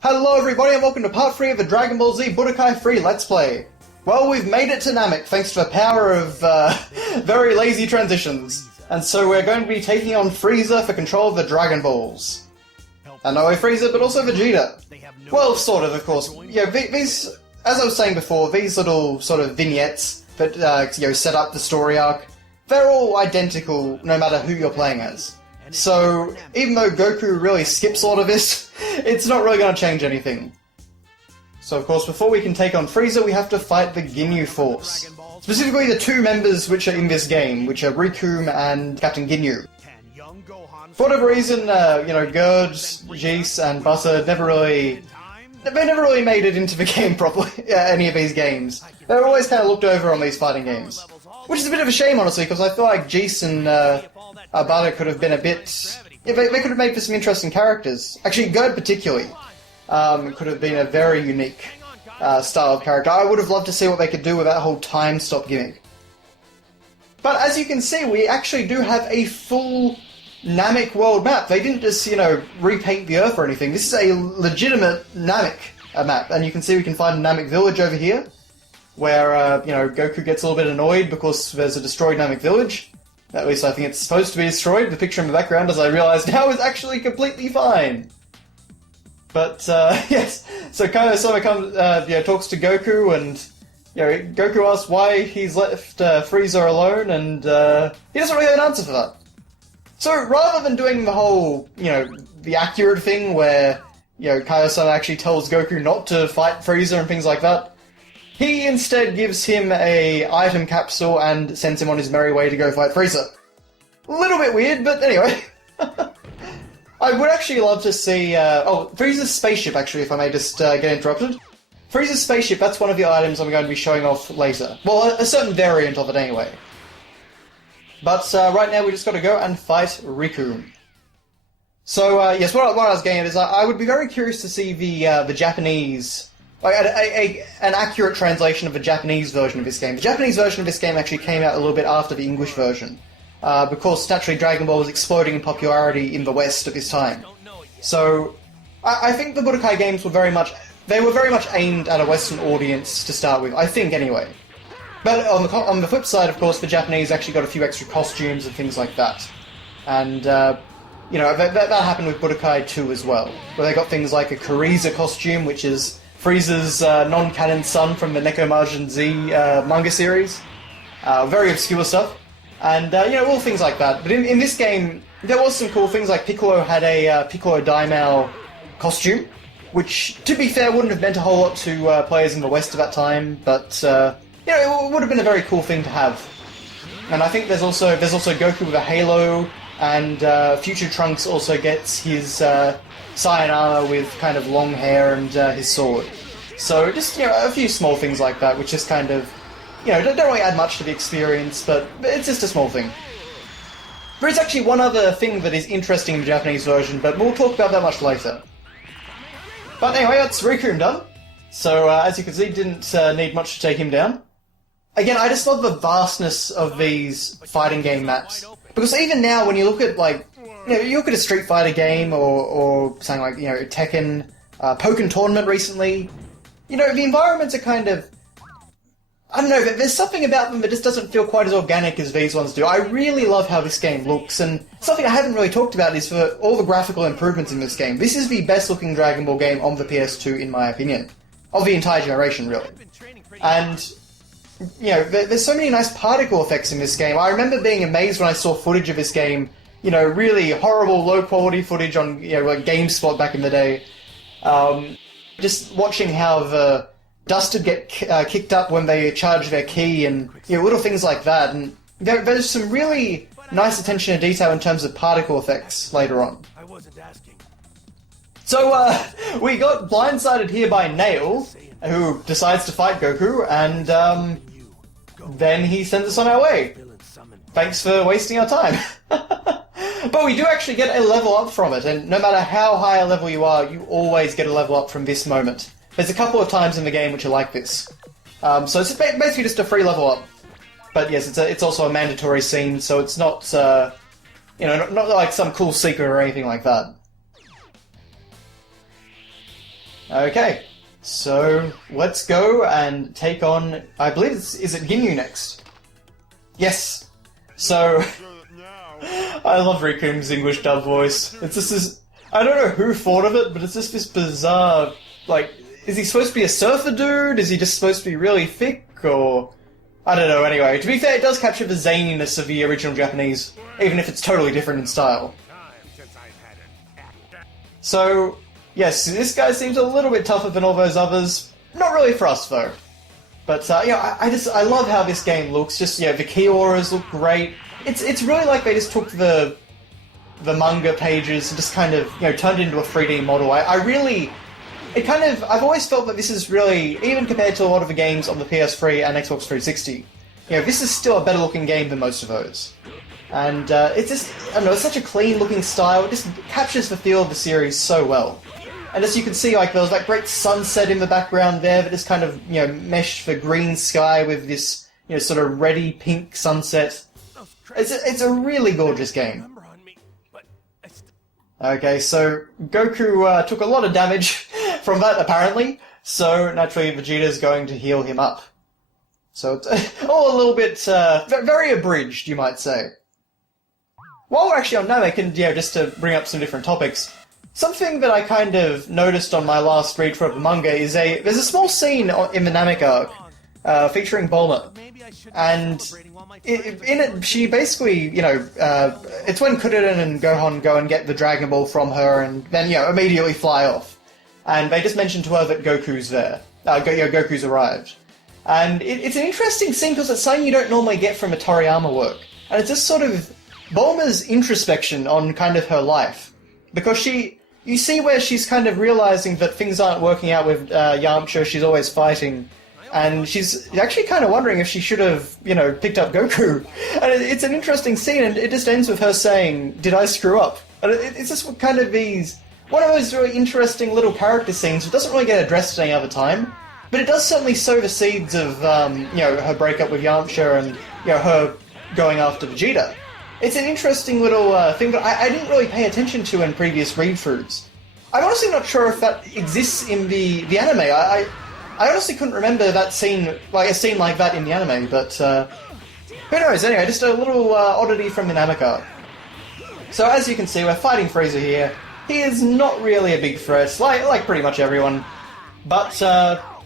Hello everybody and welcome to part 3 of the Dragon Ball Z Budokai Free Let's Play. Well, we've made it to Namek thanks to the power of very lazy transitions. And so we're going to be taking on Freeza for control of the Dragon Balls. And not only Freeza, but also Vegeta. Well, sort of course. Yeah, these, as I was saying before, these little sort of vignettes that set up the story arc, they're all identical no matter who you're playing as. So, even though Goku really skips a lot of this, it's not really going to change anything. So, of course, before we can take on Freeza, we have to fight the Ginyu Force. Specifically the two members which are in this game, which are Riku and Captain Ginyu. For whatever reason, Gerd, Jeice, and Butter never really made it into the game properly, any of these games. They're always kind of looked over on these fighting games. Which is a bit of a shame, honestly, because I feel like Jeice and Butter could have been a bit... Yeah, they could have made for some interesting characters. Actually, Gerd particularly could have been a very unique style of character. I would have loved to see what they could do with that whole time stop gimmick. But as you can see, we actually do have a full Namek world map. They didn't just, repaint the Earth or anything. This is a legitimate Namek map. And you can see we can find a Namek village over here, where, Goku gets a little bit annoyed because there's a destroyed Namek village. At least I think it's supposed to be destroyed. The picture in the background, as I realise now, is actually completely fine. But, yes, so Kaiosama comes, talks to Goku, and, Goku asks why he's left Freeza alone, and he doesn't really have an answer for that. So, rather than doing the whole, the accurate thing where, Kaiosama actually tells Goku not to fight Freeza and things like that, he instead gives him a item capsule and sends him on his merry way to go fight Freeza. A little bit weird, but anyway. I would actually love to see... Frieza's spaceship, actually, if I may just get interrupted. Frieza's spaceship, that's one of the items I'm going to be showing off later. Well, a certain variant of it anyway. But right now we just got to go and fight Riku. So, yes, what I was getting at is I would be very curious to see the Japanese... an accurate translation of the Japanese version of this game. The Japanese version of this game actually came out a little bit after the English version, because naturally Dragon Ball was exploding in popularity in the West at this time. So, I think the Budokai games were very much aimed at a Western audience to start with, I think anyway. But on the flip side, of course, the Japanese actually got a few extra costumes and things like that. And, that happened with Budokai 2 as well, where they got things like a Freeza costume, which is Frieza's non-canon son from the Nekomajin Z manga series. Very obscure stuff. And, all things like that. But in this game, there was some cool things, like Piccolo had a Piccolo Daimao costume, which, to be fair, wouldn't have meant a whole lot to players in the West at that time, but, it would have been a very cool thing to have. And I think there's also Goku with a halo, and Future Trunks also gets his Saiyan armor with kind of long hair and his sword. So just, a few small things like that, which just kind of, don't really add much to the experience, but it's just a small thing. There is actually one other thing that is interesting in the Japanese version, but we'll talk about that much later. But anyway, that's Riku done. So, as you can see, didn't need much to take him down. Again, I just love the vastness of these fighting game maps. Because even now, when you look at, you look at a Street Fighter game, or something like, Tekken, Pokken Tournament recently, the environments are kind of... I don't know, there's something about them that just doesn't feel quite as organic as these ones do. I really love how this game looks, and something I haven't really talked about is for all the graphical improvements in this game. This is the best-looking Dragon Ball game on the PS2, in my opinion. Of the entire generation, really. And... there's so many nice particle effects in this game. I remember being amazed when I saw footage of this game, really horrible, low-quality footage on, GameSpot back in the day. Just watching how the dust would get kicked up when they charge their ki and, little things like that. And there's some really nice attention to detail in terms of particle effects later on. So, we got blindsided here by Nail, who decides to fight Goku, and, then he sends us on our way. Thanks for wasting our time. But we do actually get a level up from it, and no matter how high a level you are, you always get a level up from this moment. There's a couple of times in the game which are like this. So it's basically just a free level up. But yes, it's also a mandatory scene, so it's not, not like some cool secret or anything like that. Okay, so let's go and take on, I believe is it Ginyu next? Yes. So, I love Riku's English dub voice. It's just this, I don't know who thought of it, but it's just this bizarre, like, is he supposed to be a surfer dude? Is he just supposed to be really thick, or... I don't know, anyway. To be fair, it does capture the zaniness of the original Japanese, even if it's totally different in style. So, yes, this guy seems a little bit tougher than all those others. Not really for us, though. But, you know, I love how this game looks. Just, you know, the key auras look great. It's really like they just took the manga pages and just kind of, you know, turned it into a 3D model. I've always felt that this is really, even compared to a lot of the games on the PS3 and Xbox 360, you know, this is still a better looking game than most of those. And it's just, I don't know, it's such a clean looking style, it just captures the feel of the series so well. And as you can see, like, there was that great sunset in the background there that just kind of, you know, meshed the green sky with this, you know, sort of reddy pink sunset. It's a really gorgeous game. Okay, so Goku took a lot of damage from that, apparently, so naturally Vegeta's going to heal him up. So it's all a little bit, very abridged, you might say. While we're actually on Namek, and yeah, just to bring up some different topics, something that I kind of noticed on my last read through of the manga is there's a small scene in the Namek arc featuring Bulma. And in it, she basically, you know, it's when Kuririn and Gohan go and get the Dragon Ball from her and then, you know, immediately fly off. And they just mention to her that Goku's there. Goku's arrived. And it's an interesting scene because it's something you don't normally get from a Toriyama work. And it's just sort of Bulma's introspection on kind of her life. Because you see where she's kind of realizing that things aren't working out with Yamcha, she's always fighting. And she's actually kind of wondering if she should have, you know, picked up Goku. And it's an interesting scene, and it just ends with her saying, "Did I screw up?" And it's just kind of one of those really interesting little character scenes that doesn't really get addressed any other time. But it does certainly sow the seeds of, you know, her breakup with Yamcha and, you know, her going after Vegeta. It's an interesting little thing that I didn't really pay attention to in previous read-throughs. I'm honestly not sure if that exists in the anime. I honestly couldn't remember that scene, like a scene like that in the anime, but who knows? Anyway, just a little oddity from the Namek arc. So as you can see, we're fighting Freeza here. He is not really a big threat, like pretty much everyone. But,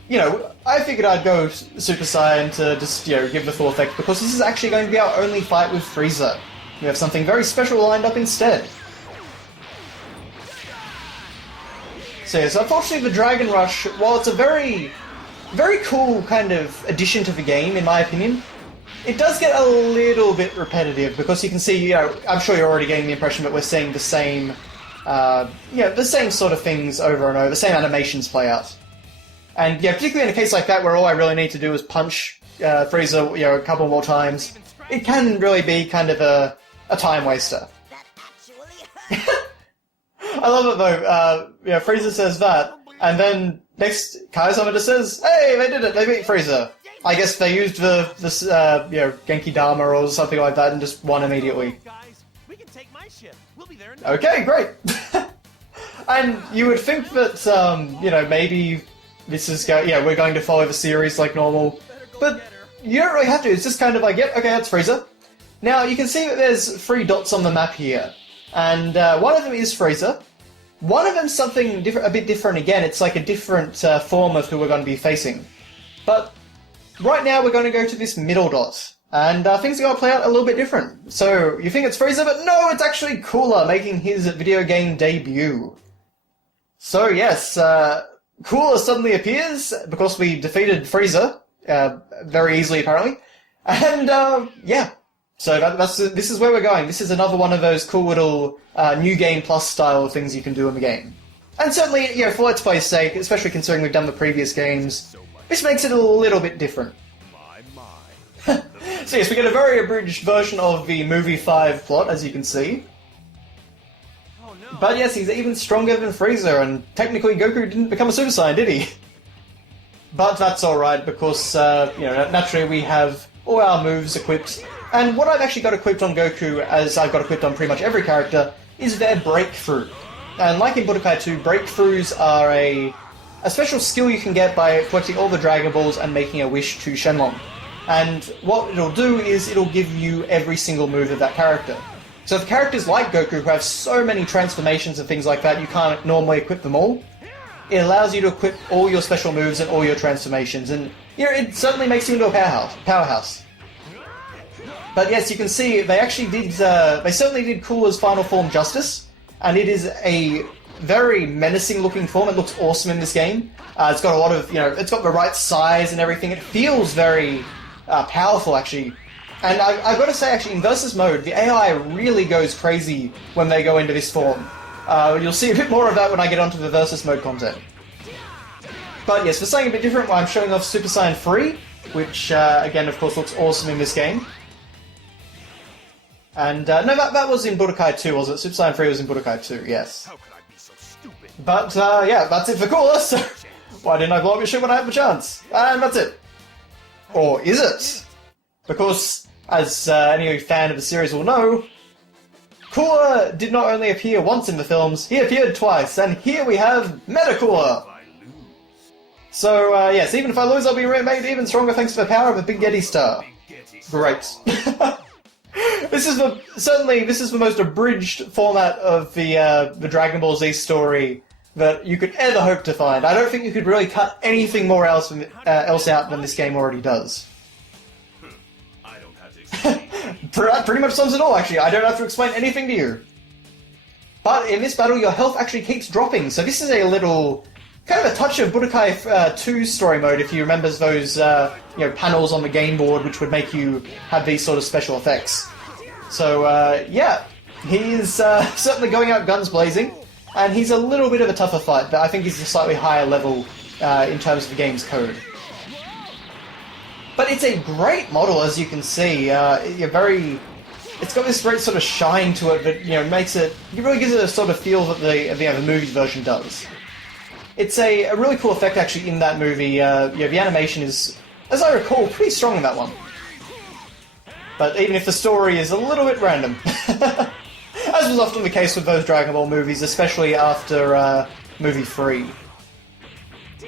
you know, I figured I'd go Super Saiyan to just, you know, give the full effect, because this is actually going to be our only fight with Freeza. We have something very special lined up instead. So yes, unfortunately the Dragon Rush, while it's a very cool kind of addition to the game, in my opinion, it does get a little bit repetitive, because you can see, you know, I'm sure you're already getting the impression that we're seeing the same, the same sort of things over and over, the same animations play out. And yeah, particularly in a case like that where all I really need to do is punch Freeza, you know, a couple more times, it can really be kind of a time waster. I love it though, yeah, Freeza says that, and then next, Kaiosama just says, "Hey, they did it, they beat Freeza." I guess they used this you know, Genki Dama or something like that and just won immediately. Okay, great! And you would think that, you know, maybe this is, we're going to follow the series like normal, but you don't really have to, it's just kind of like, yep, okay, that's Freeza. Now, you can see that there's 3 dots on the map here. And one of them is Freeza. One of them's something a bit different again. It's like a different form of who we're going to be facing. But right now we're going to go to this middle dot. And things are going to play out a little bit different. So you think it's Freeza, but no, it's actually Cooler making his video game debut. So yes, Cooler suddenly appears because we defeated Freeza very easily apparently. And yeah. So this is where we're going. This is another one of those cool little New Game Plus style things you can do in the game. And certainly, you know, for Let's Play's sake, especially considering we've done the previous games, this makes it a little bit different. So yes, we get a very abridged version of the Movie 5 plot, as you can see. But yes, he's even stronger than Freeza, and technically Goku didn't become a Super Saiyan, did he? But that's alright, because, you know, naturally we have all our moves equipped. And what I've actually got equipped on Goku, as I've got equipped on pretty much every character, is their breakthrough. And like in Budokai 2, breakthroughs are a special skill you can get by collecting all the Dragon Balls and making a wish to Shenlong. And what it'll do is it'll give you every single move of that character. So if characters like Goku, who have so many transformations and things like that, you can't normally equip them all, it allows you to equip all your special moves and all your transformations, and it certainly makes you into a powerhouse. But yes, you can see they actually did, they certainly did Cooler's final form justice, and it is a very menacing looking form. It looks awesome in this game. It's got a lot of, it's got the right size and everything. It feels very powerful, actually. And I've got to say, actually, in Versus mode, the AI really goes crazy when they go into this form. You'll see a bit more of that when I get onto the Versus mode content. But yes, for something a bit different, I'm showing off Super Saiyan 3, which, again, of course, looks awesome in this game. And, no, that was in Budokai 2, was it? Super Saiyan 3 was in Budokai 2, yes. How could I be so stupid? But, yeah, that's it for Cooler, so why didn't I blow up your shit when I had the chance? And that's it. Or is it? Because, as any fan of the series will know, Cooler did not only appear once in the films, he appeared twice, and here we have Meta-Cooler! So, yes, even if I lose, I'll be made even stronger thanks to the power of a Big Getty Star. Great. This is the most abridged format of the Dragon Ball Z story that you could ever hope to find. I don't think you could really cut anything more else out than this game already does. I don't have to explain. That pretty much sums it all, actually. I don't have to explain anything to you. But in this battle, your health actually keeps dropping, so this is a little... kind of a touch of Budokai 2 story mode, if you remember those panels on the game board which would make you have these sort of special effects. So, yeah, he's certainly going out guns blazing, and he's a little bit of a tougher fight, but I think he's a slightly higher level in terms of the game's code. But it's a great model, as you can see. It's got this great sort of shine to it that makes it. It really gives it a sort of feel that the movie version does. It's a really cool effect, actually, in that movie. The animation is, as I recall, pretty strong in that one. But even if the story is a little bit random. As was often the case with those Dragon Ball movies, especially after movie 3.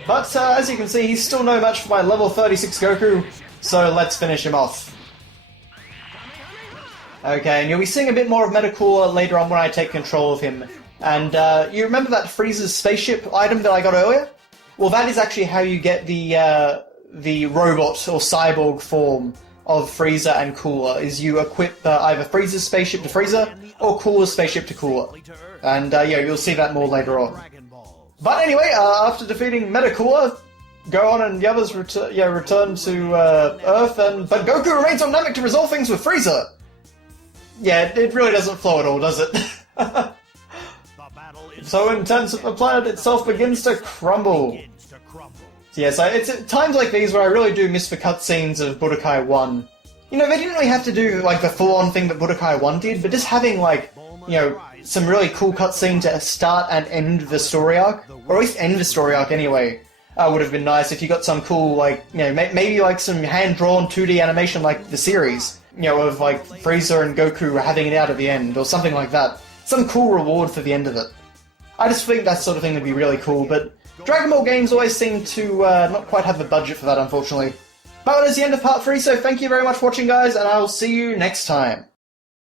But, as you can see, he's still no match for my level 36 Goku, so let's finish him off. Okay, and you'll be seeing a bit more of Meta-Cooler later on when I take control of him. And you remember that Freeza's spaceship item that I got earlier? Well, that is actually how you get the robot or cyborg form of Freeza and Cooler, is you equip either Freeza's spaceship to Freeza or Cooler's spaceship to Cooler. And yeah, you'll see that more later on. But anyway, after defeating Meta-Cooler, go on and the others return to Earth, but Goku remains on Namek to resolve things with Freeza! Yeah, it really doesn't flow at all, does it? So intense that the planet itself begins to crumble. Yes, it's at times like these where I really do miss the cutscenes of Budokai 1. They didn't really have to do, the full-on thing that Budokai 1 did, but just having, some really cool cutscene to start and end the story arc, or at least end the story arc anyway, would have been nice if you got some cool, maybe, some hand-drawn 2D animation like the series, of, Freeza and Goku having it out at the end, or something like that. Some cool reward for the end of it. I just think that sort of thing would be really cool, but Dragon Ball games always seem to not quite have the budget for that, unfortunately. But that is the end of part 3, so thank you very much for watching, guys, and I will see you next time.